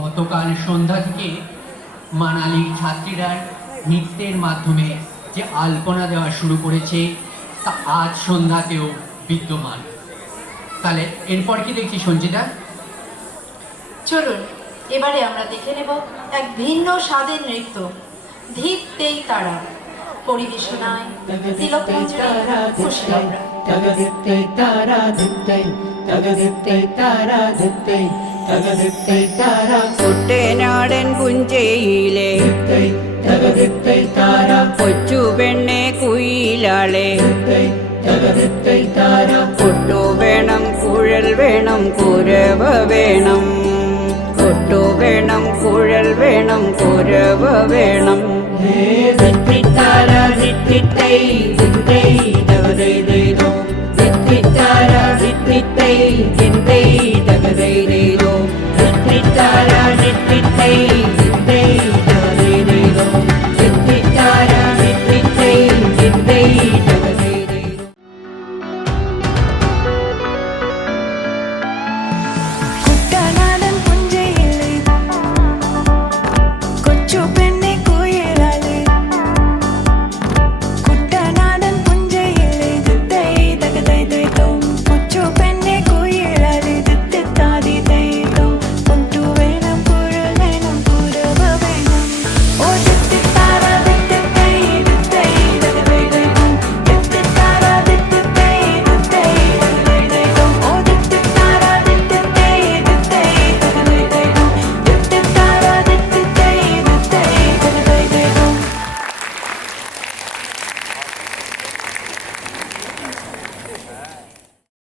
গতকাল সন্ধ্যা থেকে মানালির ছাত্রীরা নৃত্যের মাধ্যমে যে আলপনা দেওয়া শুরু করেছে তা আজ সন্ধ্যাতেও বিদ্যমান। তাহলে এরপর কি দেখছি সঞ্জিতা? চলুন এবারে আমরা দেখে নেব এক ভিন্ন স্বাদের নৃত্য, ধিত্তেই তারা। পরিবেশনায় তিলক মঞ্জুরি, খুশি আমরা। তগদিত্তেই তারা ধিত্তেই, তগদিত্তেই তারা ধিত্তেই, തകദിത്തൈ താര കുട്ടനാടൻ പുഞ്ചയിലെ തകദിത്തൈ താര കൊച്ചു പെണ്ണെ കുയിലാളെ തകദിത്തൈ താര കൊട്ടു വേണം കുഴൽ വേണം കുരവ വേണം, കൊട്ടു വേണം കുഴൽ വേണം കുരവ വേണം. ദിത്തിത്താര ദിത്തിത്തൈ ദിത്തൈ തകദൈ ദൈദോ, ദിത്തിത്താര ദിത്തിത്തൈ ദിത്തൈ തകദൈ ദൈദോ, ദിത്തിത്താര ദിത്തിത്തൈ